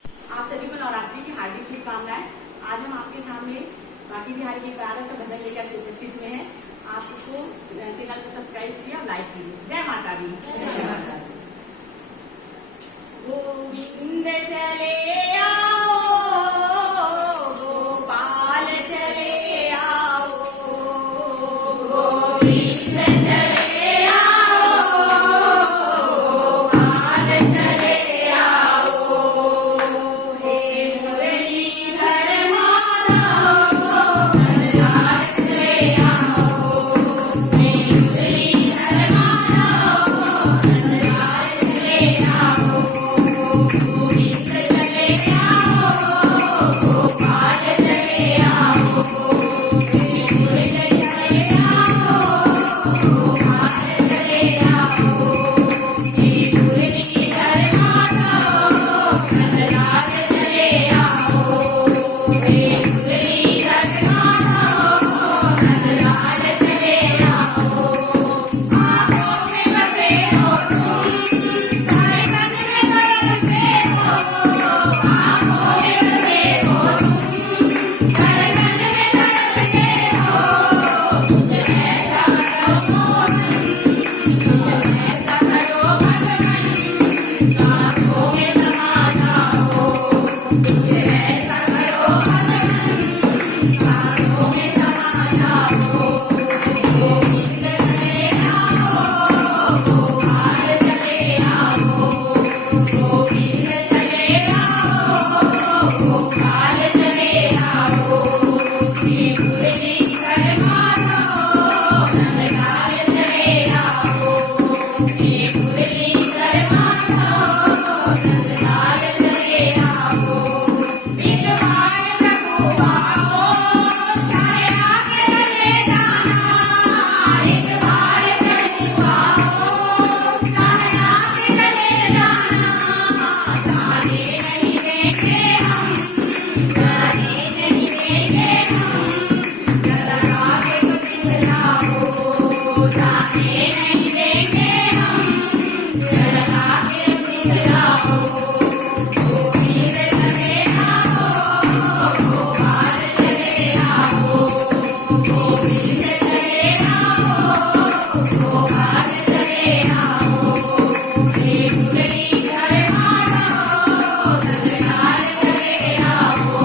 आप सभी को नवरात्रि की हार्दिक शुभकामनाएं। आज हम आपके सामने बाकी बिहारी की प्यारा सा भजन लेकर उपस्थित में है। आप इसको चैनल को सब्सक्राइब कीजिए और लाइक कीजिए। जय माता दी। गोविंद चले आओ, गोपाल चले आओ, गोविंद चले आओ, गोपाल चले आओ, हे मुरलीधर माधव कनराज चले आओ, हे मुरलीधर माधव कनराज चले आओ, गोविंद चले आओ, गोपाल चले आओ, हे मुरली चले आओ, गोपाल चले आओ, हे मुरलीधर माधव कनराज चले आओ, हे मुरलीधर माधव कनराज चले आओ। आँखों में बसे हो तुम, धड़कन में तड़पते हो, आँखों में बसे हो तुम, धड़कन में तड़पते हो, मुझ ऐसा करो मोहन, मुझ ऐसा करो भगवन, सांसों में समा जाओ, मुझ ऐसा करो भगवन, सांसों में समा जाओ, गोविंद चले आओ, गोपाल चले आओ, गोविंद चले आओ, गोपाल चले आओ, हे मुरलीधर माधव कनराज चले आओ, हे मुरलीधर माधव कनराज चले आओ। एक बार प्रभु आओ, चाहे आगे चले जाना, एक बार प्रभु आओ, चाहे आगे चले जाना, जाने नहीं देंगे हम, जाने नहीं देंगे हम, लगा के कुछ जाओ, जाने नहीं देंगे हम, लगा के कुछ जाओ, गोविंद चले आओ, गोपाल चले आओ, गोविंद चले आओ, गोपाल चले आओ, हे मुरलीधर माधव कनराज चले आओ,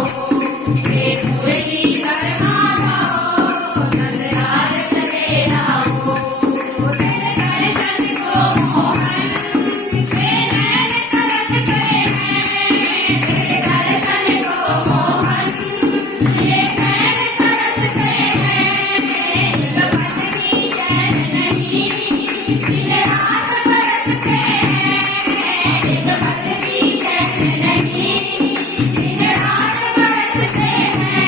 हे मुरलीधर माधव कनराज चले आओ। तेरे दर्शन को मोहन, हे नैन तरसते हैं, तेरे दर्शन को मोहन, हे नैन तरसते हैं, लपटनी चैन नहीं, दिन रात बरसते हैं, लपटनी चैन नहीं, दिन रात बरसते हैं,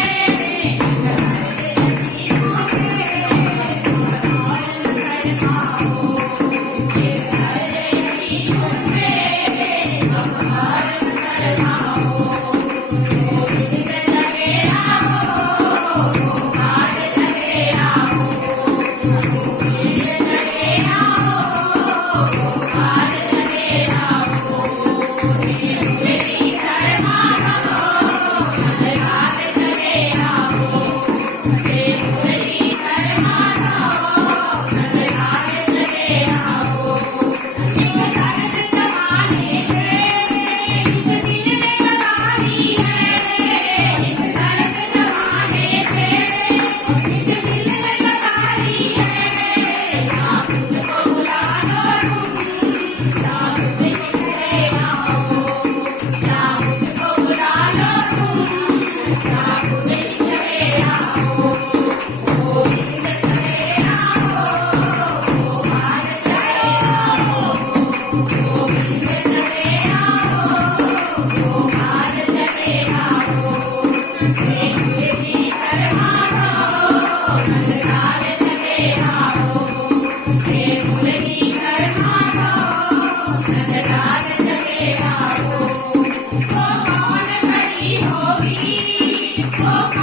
Oh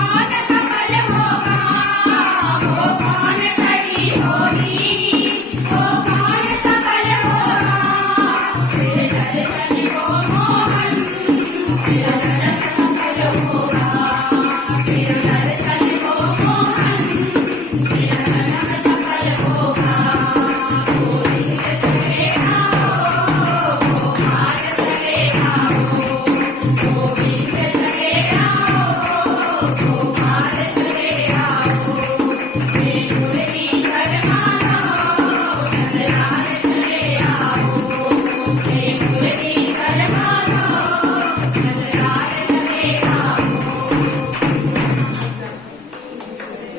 જય